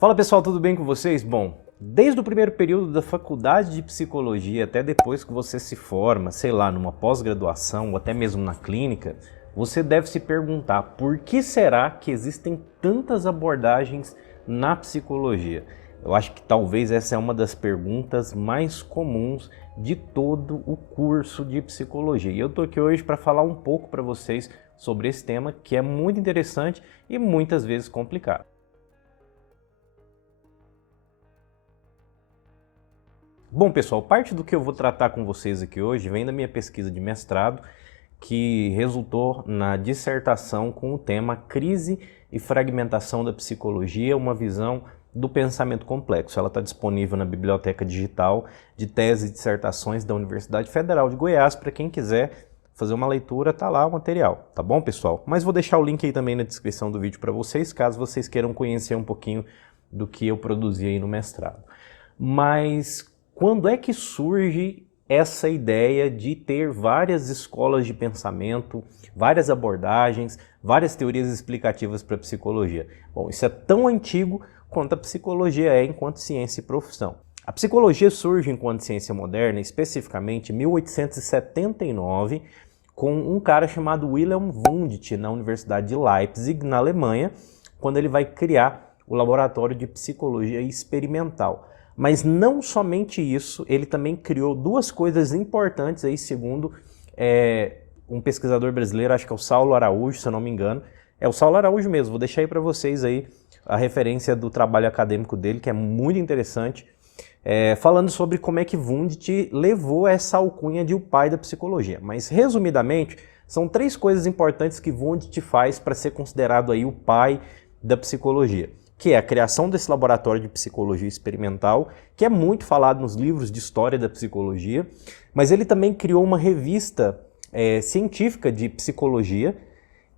Fala pessoal, tudo bem com vocês? Bom, desde o primeiro período da faculdade de psicologia até depois que você se forma, sei lá, numa pós-graduação ou até mesmo na clínica, você deve se perguntar por que será que existem tantas abordagens na psicologia? Eu acho que talvez essa é uma das perguntas mais comuns de todo o curso de psicologia. E eu tô aqui hoje para falar um pouco para vocês sobre esse tema que é muito interessante e muitas vezes complicado. Bom, pessoal, parte do que eu vou tratar com vocês aqui hoje vem da minha pesquisa de mestrado, que resultou na dissertação com o tema Crise e Fragmentação da Psicologia, uma visão do pensamento complexo. Ela está disponível na Biblioteca Digital de Tese e Dissertações da Universidade Federal de Goiás. Para quem quiser fazer uma leitura, tá lá o material, tá bom, pessoal? Mas vou deixar o link aí também na descrição do vídeo para vocês, caso vocês queiram conhecer um pouquinho do que eu produzi aí no mestrado. Mas quando é que surge essa ideia de ter várias escolas de pensamento, várias abordagens, várias teorias explicativas para a psicologia? Bom, isso é tão antigo quanto a psicologia é enquanto ciência e profissão. A psicologia surge enquanto ciência moderna, especificamente em 1879, com um cara chamado Wilhelm Wundt, na Universidade de Leipzig, na Alemanha, quando ele vai criar o Laboratório de Psicologia Experimental. Mas não somente isso, ele também criou duas coisas importantes, aí, segundo um pesquisador brasileiro, acho que é o Saulo Araújo, se eu não me engano. É o Saulo Araújo mesmo, vou deixar aí para vocês aí a referência do trabalho acadêmico dele, que é muito interessante, falando sobre como é que Wundt levou essa alcunha de o pai da psicologia. Mas, resumidamente, são três coisas importantes que Wundt faz para ser considerado aí o pai da psicologia, que é a criação desse laboratório de psicologia experimental, que é muito falado nos livros de história da psicologia, mas ele também criou uma revista científica de psicologia,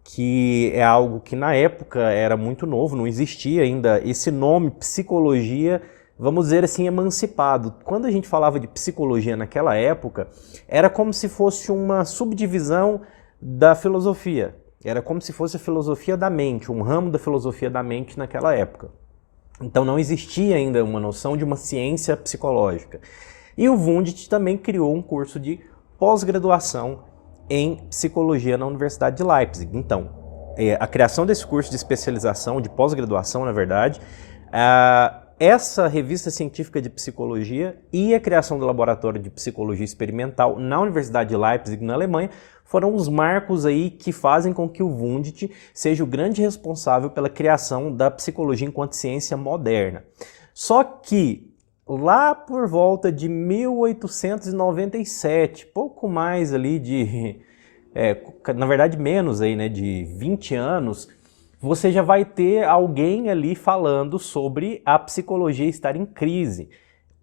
que é algo que na época era muito novo, não existia ainda esse nome psicologia, vamos dizer assim, emancipado. Quando a gente falava de psicologia naquela época, era como se fosse uma subdivisão da filosofia. Era como se fosse a filosofia da mente, um ramo da filosofia da mente naquela época. Então não existia ainda uma noção de uma ciência psicológica. E o Wundt também criou um curso de pós-graduação em psicologia na Universidade de Leipzig. Então, a criação desse curso de especialização, de pós-graduação, na verdade, essa revista científica de psicologia e a criação do laboratório de psicologia experimental na Universidade de Leipzig, na Alemanha, foram os marcos aí que fazem com que o Wundt seja o grande responsável pela criação da psicologia enquanto ciência moderna. Só que lá por volta de 1897, pouco mais ali de, na verdade menos aí, né, de 20 anos, você já vai ter alguém ali falando sobre a psicologia estar em crise.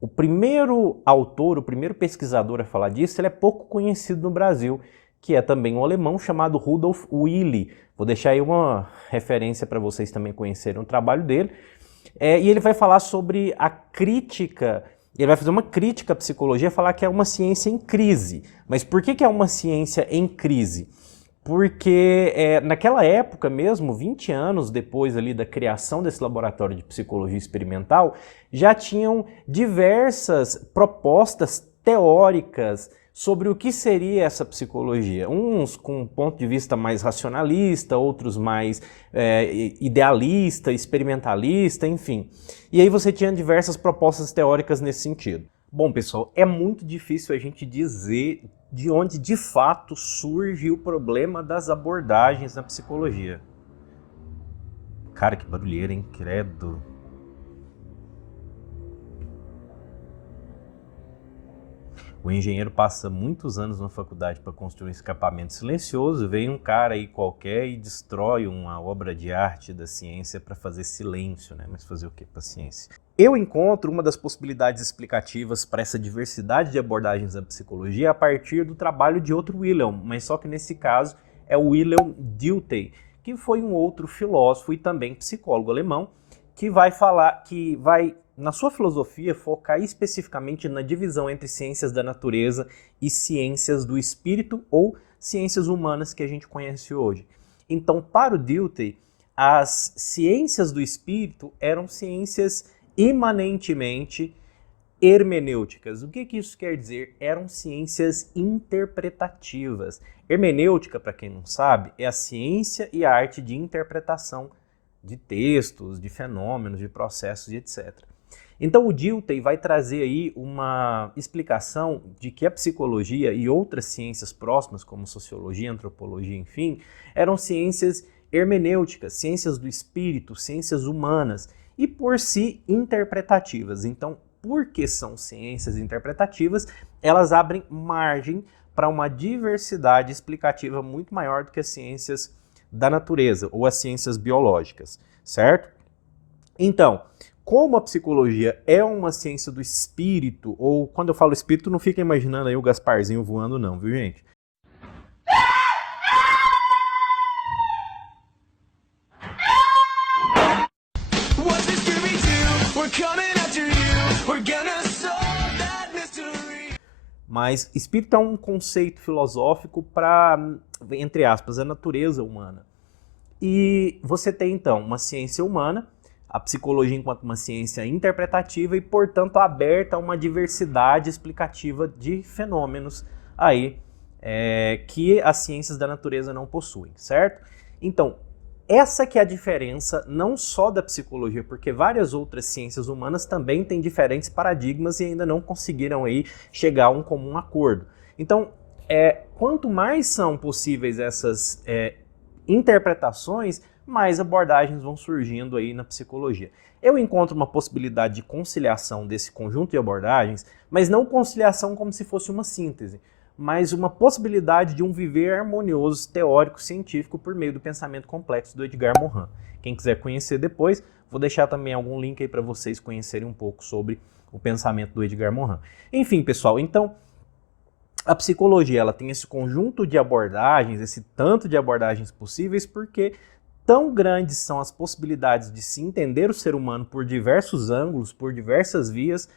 O primeiro autor, o primeiro pesquisador a falar disso, ele é pouco conhecido no Brasil, que é também um alemão chamado Rudolf Willi. Vou deixar aí uma referência para vocês também conhecerem o trabalho dele. E ele vai falar sobre a crítica, ele vai fazer uma crítica à psicologia, falar que é uma ciência em crise. Mas por que é uma ciência em crise? Porque naquela época mesmo, 20 anos depois ali da criação desse laboratório de psicologia experimental, já tinham diversas propostas teóricas sobre o que seria essa psicologia. Uns com um ponto de vista mais racionalista, outros mais idealista, experimentalista, enfim. E aí você tinha diversas propostas teóricas nesse sentido. Bom, pessoal, é muito difícil a gente dizer de onde de fato surge o problema das abordagens na psicologia. Cara, que barulheira, hein? Credo. O engenheiro passa muitos anos na faculdade para construir um escapamento silencioso, vem um cara aí qualquer e destrói uma obra de arte da ciência para fazer silêncio, né? Mas fazer o que para a ciência? Eu encontro uma das possibilidades explicativas para essa diversidade de abordagens da psicologia a partir do trabalho de outro Wilhelm, mas só que nesse caso é o Wilhelm Dilthey, que foi um outro filósofo e também psicólogo alemão, que vai falar, que vai, na sua filosofia, focar especificamente na divisão entre ciências da natureza e ciências do espírito ou ciências humanas que a gente conhece hoje. Então, para o Dilthey, as ciências do espírito eram ciências imanentemente hermenêuticas. O que isso quer dizer? Eram ciências interpretativas. Hermenêutica, para quem não sabe, é a ciência e a arte de interpretação de textos, de fenômenos, de processos e etc. Então o Dilthey vai trazer aí uma explicação de que a psicologia e outras ciências próximas, como sociologia, antropologia, enfim, eram ciências hermenêuticas, ciências do espírito, ciências humanas e por si interpretativas. Então, porque são ciências interpretativas, elas abrem margem para uma diversidade explicativa muito maior do que as ciências da natureza ou as ciências biológicas, certo? Então, como a psicologia é uma ciência do espírito, ou quando eu falo espírito, não fica imaginando aí o Gasparzinho voando não, viu gente? Mas espírito é um conceito filosófico para, entre aspas, a natureza humana. E você tem, então, uma ciência humana, a psicologia enquanto uma ciência interpretativa e, portanto, aberta a uma diversidade explicativa de fenômenos aí que as ciências da natureza não possuem, certo? Então, essa que é a diferença não só da psicologia, porque várias outras ciências humanas também têm diferentes paradigmas e ainda não conseguiram aí chegar a um comum acordo. Então, quanto mais são possíveis essas interpretações, mais abordagens vão surgindo aí na psicologia. Eu encontro uma possibilidade de conciliação desse conjunto de abordagens, mas não conciliação como se fosse uma síntese, mas uma possibilidade de um viver harmonioso teórico-científico por meio do pensamento complexo do Edgar Morin. Quem quiser conhecer depois, vou deixar também algum link aí para vocês conhecerem um pouco sobre o pensamento do Edgar Morin. Enfim, pessoal, então a psicologia ela tem esse conjunto de abordagens, esse tanto de abordagens possíveis, porque tão grandes são as possibilidades de se entender o ser humano por diversos ângulos, por diversas vias,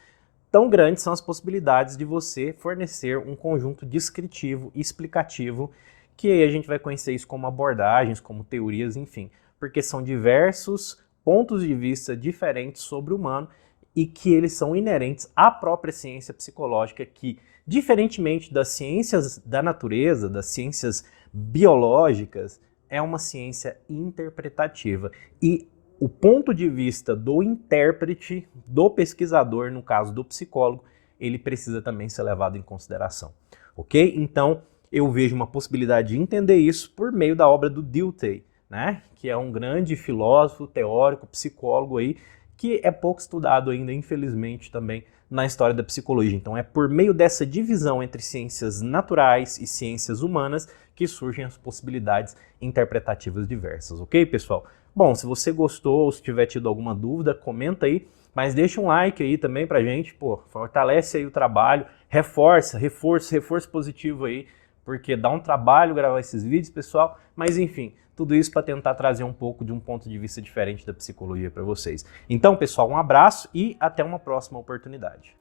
tão grandes são as possibilidades de você fornecer um conjunto descritivo e explicativo, que aí a gente vai conhecer isso como abordagens, como teorias, enfim, porque são diversos pontos de vista diferentes sobre o humano e que eles são inerentes à própria ciência psicológica, que, diferentemente das ciências da natureza, das ciências biológicas, é uma ciência interpretativa. E o ponto de vista do intérprete, do pesquisador, no caso do psicólogo, ele precisa também ser levado em consideração, ok? Então, eu vejo uma possibilidade de entender isso por meio da obra do Dilthey, né? Que é um grande filósofo, teórico, psicólogo aí, que é pouco estudado ainda, infelizmente, também na história da psicologia. Então, é por meio dessa divisão entre ciências naturais e ciências humanas que surgem as possibilidades interpretativas diversas, ok, pessoal? Bom, se você gostou ou se tiver tido alguma dúvida, comenta aí, mas deixa um like aí também pra gente, pô, fortalece aí o trabalho, reforço positivo aí, porque dá um trabalho gravar esses vídeos, pessoal, mas enfim, tudo isso para tentar trazer um pouco de um ponto de vista diferente da psicologia para vocês. Então, pessoal, um abraço e até uma próxima oportunidade.